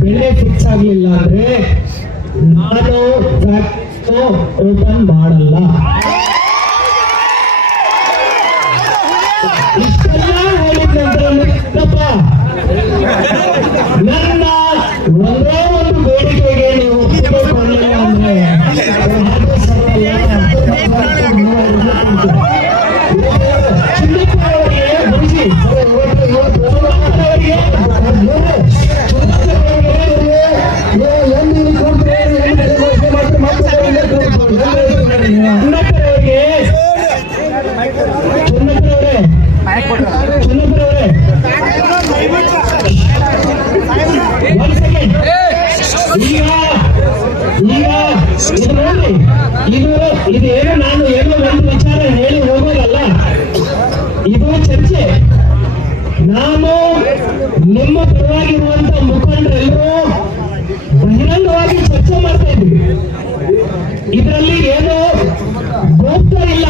ಬೆಲೆ ಫಿಕ್ಸ್ ಆಗ್ಲಿಲ್ಲ ಅಂದ್ರೆ ನಾನು ಓಪನ್ ಮಾಡಲ್ಲ. ಪರವಾಗಿರುವಂತ ಮುಖಂಡರೆಲ್ಲರೂ ಬಹಿರಂಗವಾಗಿ ಚರ್ಚೆ ಮಾಡ್ತಾ ಇದ್ವಿ. ಇದರಲ್ಲಿ ಏನು ಗೋಪ್ತ ಇಲ್ಲ.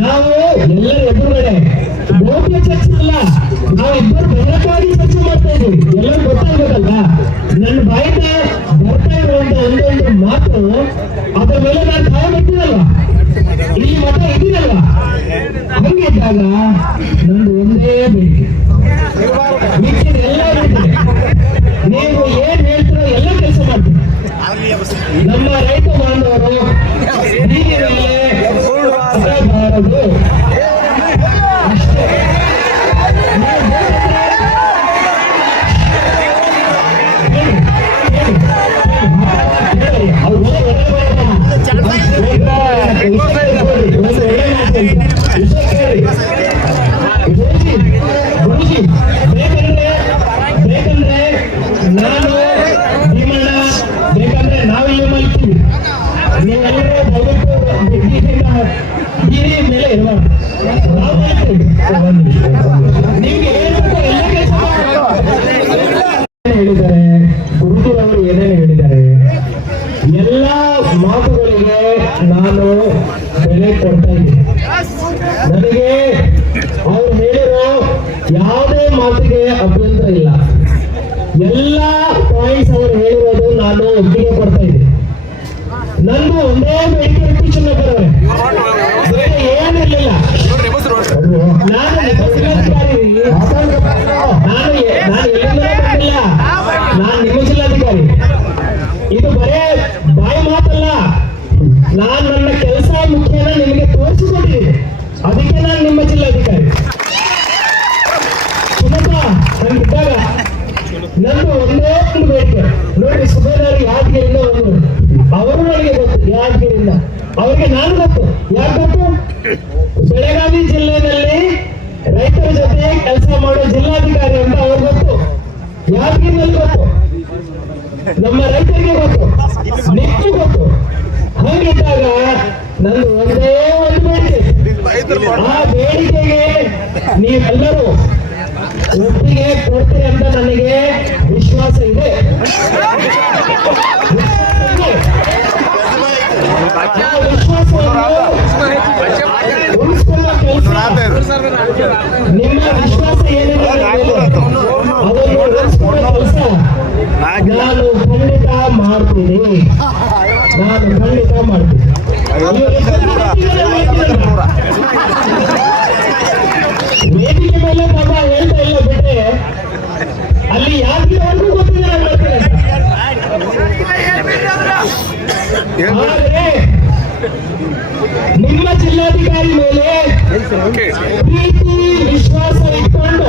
ನಾವು ಎಲ್ಲರ ಎದುರುಗಡೆ ಗೋಪ್ಯ ಚರ್ಚೆ ಅಲ್ಲ, ನಾವು ಇಬ್ಬರು ಬಹಿರಂಗವಾಗಿ ಚರ್ಚೆ ಮಾಡ್ತಾ ಇದ್ವಿ. ಎಲ್ಲರೂ ಗೊತ್ತಾಗ್ಬೇಕಲ್ಲ ನನ್ನ ಬಾಯಿಂದ ಬರ್ತಾ ಇರುವಂತ ಒಂದೊಂದು ಮಾತು ಅದರ ಮೇಲೆ ನಾನು ಕಾಯ ಬಿಟ್ಟಿರಲ್ವಾ ಇಲ್ಲಿ ಮತ ಇದ್ದೀರಲ್ವಾ ಹಂಗಿದ್ದಾಗ ನಾನು ಭೀಮಣ್ಣ ಬೇಕಂದ್ರೆ ನಾವು ಇಲ್ಲಿ ನೀವೆಲ್ಲರೂ ದಯವಿಟ್ಟು ಬೀದಿ ಮೇಲೆ ನಾವು ಮಲ್ತೀವಿ ನಿಮ್ಗೆ ಏನ್ ಬೇಕೋ ಎಲ್ಲ ಕೆಲಸ ಹೇಳಿದ್ದಾರೆ ಗುರುಜಿರವರು ಏನೇನು ಹೇಳಿದ್ದಾರೆ? ಎಲ್ಲ ಮಾತುಗಳಿಗೆ ನಾನು ಬೆಲೆ ಕೊಡ್ತಾ ಇದ್ದೀನಿ. ನನಗೆ ಅವ್ರು ಹೇಳಿರೋ ಯಾವುದೇ ಮಾತಿಗೆ ಅಭ್ಯಂತರ ಇಲ್ಲ. ಎಲ್ಲ ಪಾಯಿಂಟ್ಸ್ ಅವರು ಹೇಳಿರೋದು ನಾನು ಒಪ್ಪಿಗೆ ಕೊಡ್ತಾ ಇದ್ದೀನಿ. ನಂದು ಒಂದೇ ಬೇಡಿಕೆ ಇತ್ತು ಚಿನ್ನಪ್ಪರವರೇ ಏನಿರಲಿಲ್ಲ. ನಾನು ನಂದು ಒಂದೇ ಬೇಕು ನೋಡಿ ಸುಬೇದಾರಿ ಯಾದಗಿರಿಯಿಂದ ಬಂದರು ಅವರು ನನಗೆ ಗೊತ್ತು ಯಾದಗಿರಿಯಿಂದ ಅವರಿಗೆ ನಾನು ಗೊತ್ತು. ಯಾಕೆ ಗೊತ್ತು? ಬೆಳಗಾವಿ ಜಿಲ್ಲೆನಲ್ಲಿ ರೈತರ ಜೊತೆ ಕೆಲಸ ಮಾಡೋ ಜಿಲ್ಲಾಧಿಕಾರಿ ಅಂತ ಅವ್ರು ಗೊತ್ತು. ಯಾದಗಿರಿನಲ್ಲಿ ಗೊತ್ತು? ನಮ್ಮ ರೈತರಿಗೆ ಗೊತ್ತು. ನಿಮಗೂ ಗೊತ್ತು. ಹಾಗಿದ್ದಾಗ ನಂದು ಒಂದೇ ಒಂದು ಬೇಡಿಕೆ. ಆ ಬೇಡಿಕೆಗೆ ನೀವೆಲ್ಲರೂ ಒಪ್ಪಿಗೆ ಕೊಡ್ತೀರಿ ಅಂತ ನನಗೆ ವಿಶ್ವಾಸ ಇದೆ. ನಿಮ್ಮ ವಿಶ್ವಾಸ ಏನಿದೆ ನಾನು ಖಂಡಿತ ಮಾಡ್ತೀನಿ. ನಾನು ಖಂಡಿತ ಮಾಡ್ತೀನಿ. ವೇದಿಕೆ ಮೇಲೆ ಪಾಪ ಹೇಳ್ತಾ ಇಲ್ಲ ಬಿಟ್ಟೆ ಅಲ್ಲಿ ಯಾಕೆ ಅವ್ರಿಗೂ ಗೊತ್ತಿದೆ ನಾನು ಮಾಡ್ತೇನೆ ಆದ್ರೆ ನಿಮ್ಮ ಜಿಲ್ಲಾಧಿಕಾರಿ ಮೇಲೆ ಪ್ರೀತಿ ವಿಶ್ವಾಸ ಇಟ್ಕೊಂಡು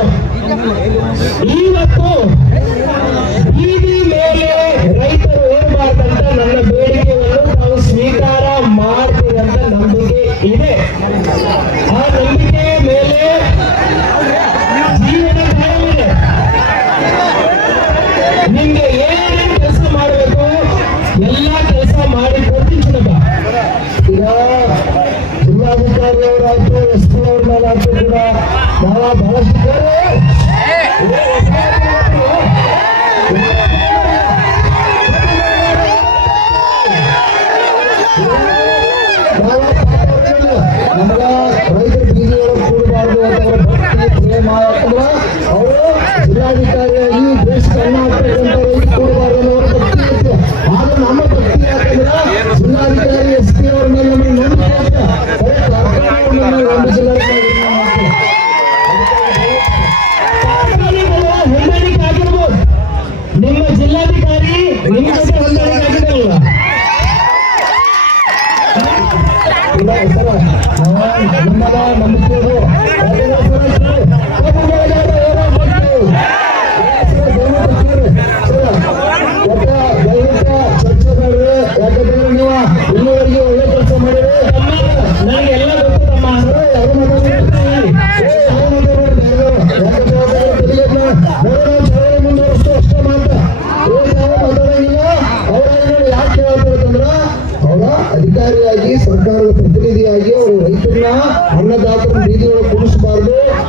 ಅನ್ನದಾತರ ಬೀದಿ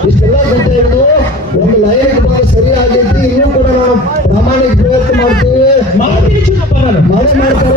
ಇಷ್ಟೆಲ್ಲ ಗಂಟೆ ಹಿಡಿದು ಒಂದು ಲೈನ್ ಸರಿ ಆಗೈತಿ ಇನ್ನೂ ಕೂಡ ನಾವು ಪ್ರಾಮಾಣಿಕ ಪ್ರಯತ್ನ ಮಾಡ್ತೀವಿ. ಮಾಡ್ತಾರೆ.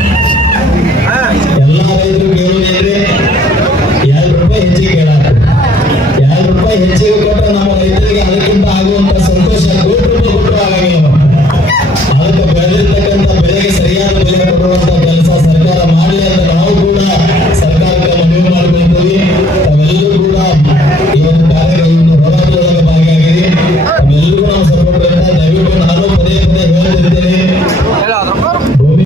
ಮಾಡುವಂತ ಕೆಲಸ ಸರ್ಕಾರ ಮಾಡಲಿ ಅಂತ ನಾವು